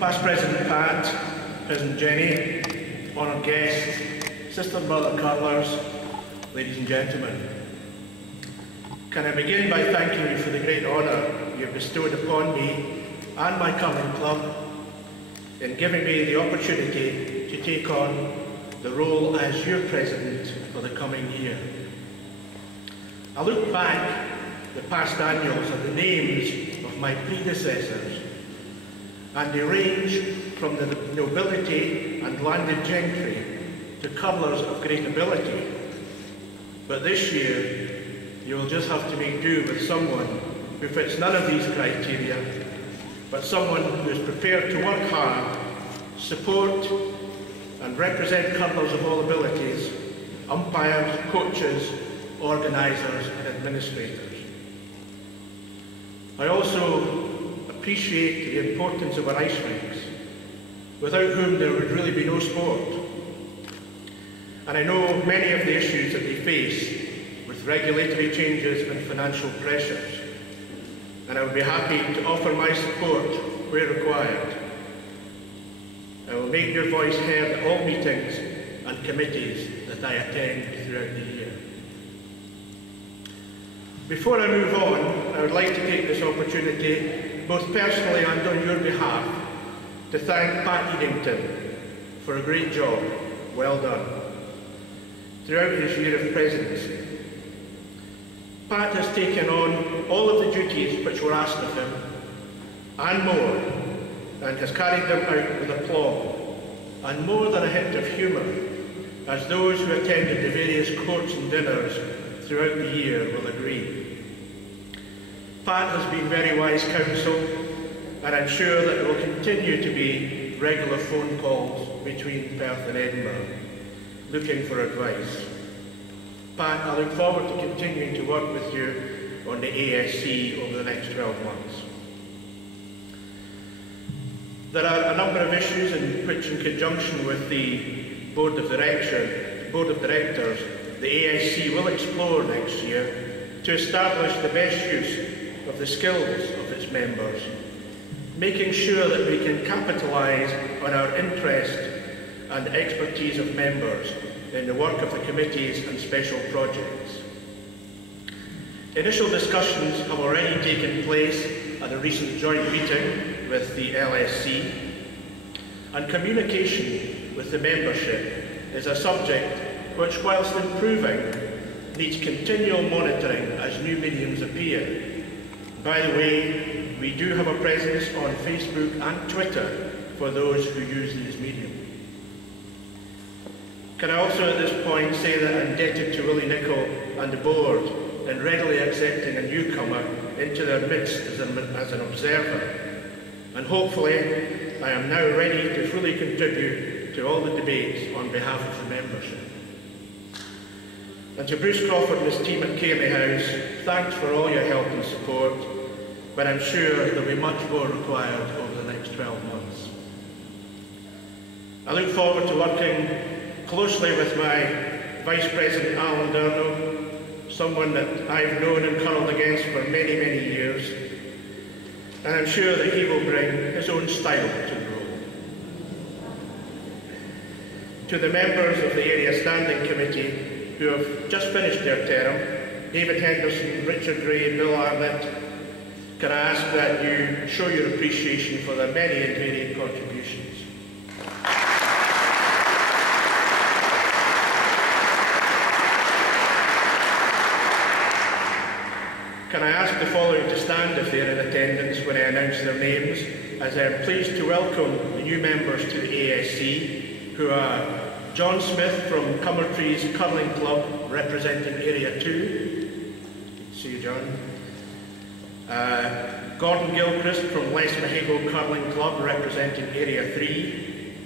Past President Pat, President Jenny, honoured guests, sister and brother curlers, ladies and gentlemen. Can I begin by thanking you for the great honour you have bestowed upon me and my curling club in giving me the opportunity to take on the role as your president for the coming year. I look back the past annuals at the names of my predecessors, and they range from the nobility and landed gentry to curlers of great ability. But this year, you will just have to make do with someone who fits none of these criteria, but someone who is prepared to work hard, support and represent curlers of all abilities, umpires, coaches, organisers and administrators. I also appreciate the importance of our ice rinks, without whom there would really be no sport. And I know many of the issues that they face with regulatory changes and financial pressures, and I would be happy to offer my support where required. I will make your voice heard at all meetings and committees that I attend throughout the year. Before I move on, I would like to take this opportunity, both personally and on your behalf, to thank Pat Eddington for a great job, well done, throughout his year of presidency. Pat has taken on all of the duties which were asked of him, and more, and has carried them out with aplomb, and more than a hint of humour, as those who attended the various courts and dinners throughout the year will agree. Pat has been very wise counsel, and I'm sure that there will continue to be regular phone calls between Perth and Edinburgh, looking for advice. Pat, I look forward to continuing to work with you on the ASC over the next 12 months. There are a number of issues in which, in conjunction with the Board of Directors, the ASC will explore next year to establish the best use of the skills of its members, making sure that we can capitalise on our interest and expertise of members in the work of the committees and special projects. Initial discussions have already taken place at a recent joint meeting with the LSC, and communication with the membership is a subject which, whilst improving, needs continual monitoring as new mediums appear. By the way, we do have a presence on Facebook and Twitter for those who use these mediums. Can I also at this point say that I'm indebted to Willie Nichol and the board in readily accepting a newcomer into their midst as an observer, and hopefully I am now ready to fully contribute to all the debates on behalf of the membership. And to Bruce Crawford and his team at Cairney House, thanks for all your help and support, but I'm sure there will be much more required over the next 12 months. I look forward to working closely with my Vice President Alan Durno, someone that I've known and curled against for many, many years, and I'm sure that he will bring his own style to the role. To the members of the Area Standing Committee who have just finished their term, David Henderson, Richard Gray, Bill Arnott, can I ask that you show your appreciation for their many and varied contributions. Can I ask the following to stand if they are in attendance when I announce their names, as I am pleased to welcome the new members to the ASC, who are John Smith from Cummertree's Curling Club, representing Area 2. See you, John. Gordon Gilchrist from Les Mahigo Curling Club, representing Area 3.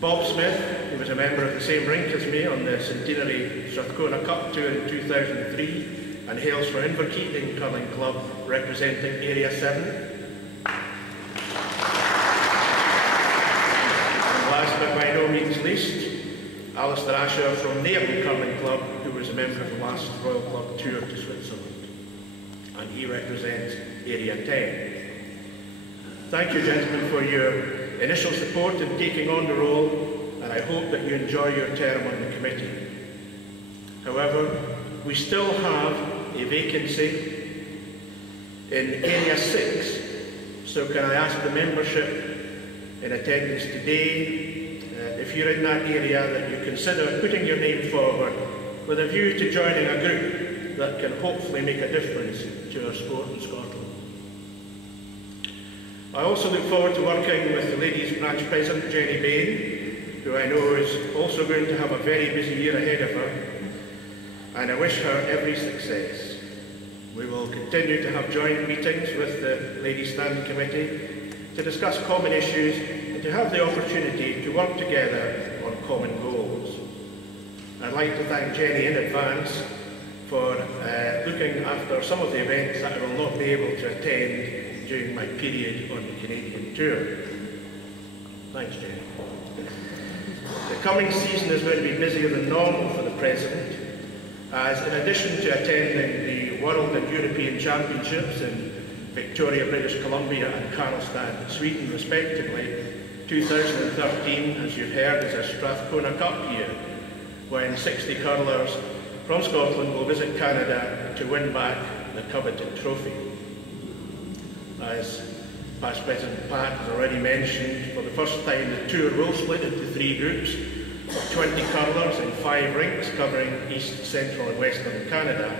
Bob Smith, who was a member of the same rink as me on the centenary Strathcona Cup Tour in 2003, and hails from Inverkeithing Curling Club, representing Area 7. And last but by no means least, Alistair Asher from Nairn Curling Club, who was a member of the last Royal Club Tour to Switzerland, and he represents Area 10. Thank you, gentlemen, for your initial support in taking on the role, and I hope that you enjoy your term on the committee. However, we still have a vacancy in Area 6, so can I ask the membership in attendance today, if you're in that area, that you consider putting your name forward with a view to joining a group that can hopefully make a difference to our sport in Scotland. I also look forward to working with the Ladies Branch President, Jenny Bain, who I know is also going to have a very busy year ahead of her, and I wish her every success. We will continue to have joint meetings with the Ladies Standing Committee to discuss common issues and to have the opportunity to work together on common goals. I'd like to thank Jenny in advance for looking after some of the events that I will not be able to attend during my period on the Canadian tour. Thanks, Jenny. The coming season is going to be busier than normal for the President, as in addition to attending the World and European Championships in Victoria, British Columbia and Karlstad, Sweden respectively, 2013, as you've heard, is a Strathcona Cup year, when 60 curlers from Scotland will visit Canada to win back the coveted trophy. As Past President Pat has already mentioned, for the first time the tour will split into 3 groups of 20 curlers in 5 rinks covering East, Central and Western Canada.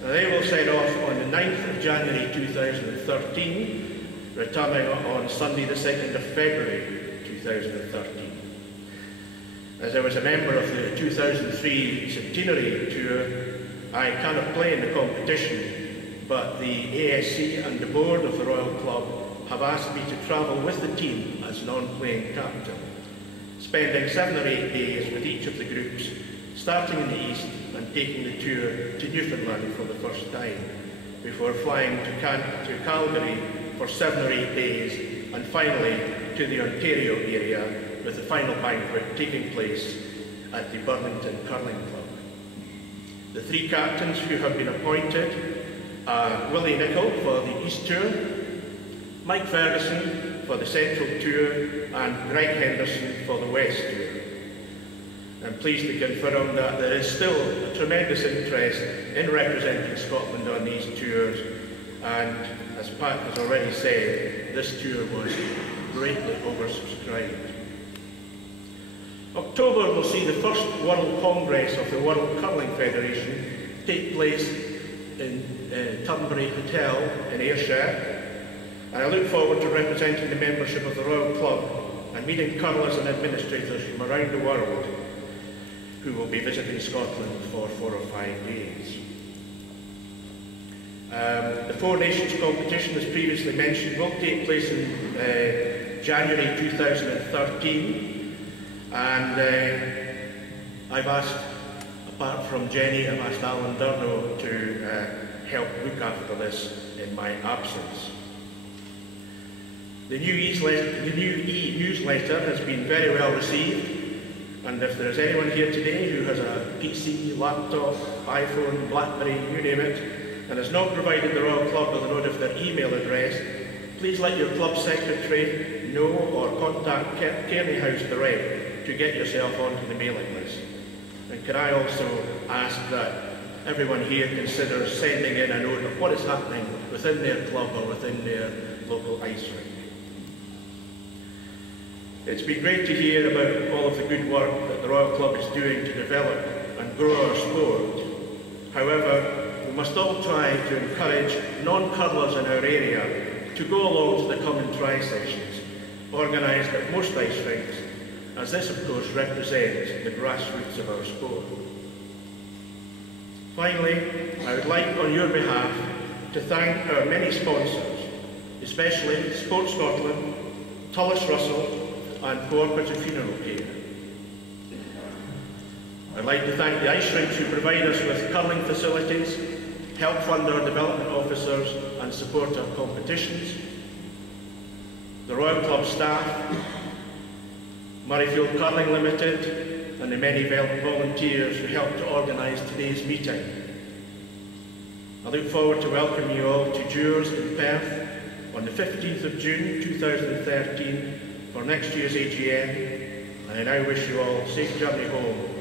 And they will set off on the 9th of January 2013, returning on Sunday the 2nd of February 2013. As I was a member of the 2003 Centenary Tour, I cannot play in the competition, but the ASC and the board of the Royal Club have asked me to travel with the team as non-playing captain, spending 7 or 8 days with each of the groups, starting in the east and taking the tour to Newfoundland for the first time, before flying to Calgary for 7 or 8 days, and finally to the Ontario area, with the final banquet taking place at the Burlington Curling Club. The 3 captains who have been appointed are Willie Nicol for the East Tour, Mike Ferguson for the Central Tour, and Greg Henderson for the West Tour. I'm pleased to confirm that there is still a tremendous interest in representing Scotland on these tours, and as Pat has already said, this tour was greatly oversubscribed. October will see the first World Congress of the World Curling Federation take place in Turnberry Hotel in Ayrshire, and I look forward to representing the membership of the Royal Club and meeting curlers and administrators from around the world who will be visiting Scotland for 4 or 5 days. The Four Nations competition, as previously mentioned, will take place in January 2013, and I've asked, apart from Jenny, I've asked Alan Durno to help look after this in my absence. The new e-newsletter has been very well received, and if there is anyone here today who has a PC, laptop, iPhone, BlackBerry, you name it, and has not provided the Royal Club with a note of their email address, please let your club secretary know or contact Kearney House direct to get yourself onto the mailing list. And can I also ask that everyone here considers sending in a note of what is happening within their club or within their local ice rink. It's been great to hear about all of the good work that the Royal Club is doing to develop and grow our sport. However, we must all try to encourage non-curlers in our area to go along to the common tri-sessions, organised at most ice rinks, as this of course represents the grassroots of our sport. Finally, I would like on your behalf to thank our many sponsors, especially Sport Scotland, Tullis Russell and Cooperative Funeral Care. I'd like to thank the ice rinks who provide us with curling facilities, help fund our development officers and support our competitions, the Royal Club staff, Murrayfield Curling Limited and the many volunteers who helped to organise today's meeting. I look forward to welcoming you all to Dewars in Perth on the 15th of June 2013 for next year's AGM, and I now wish you all a safe journey home.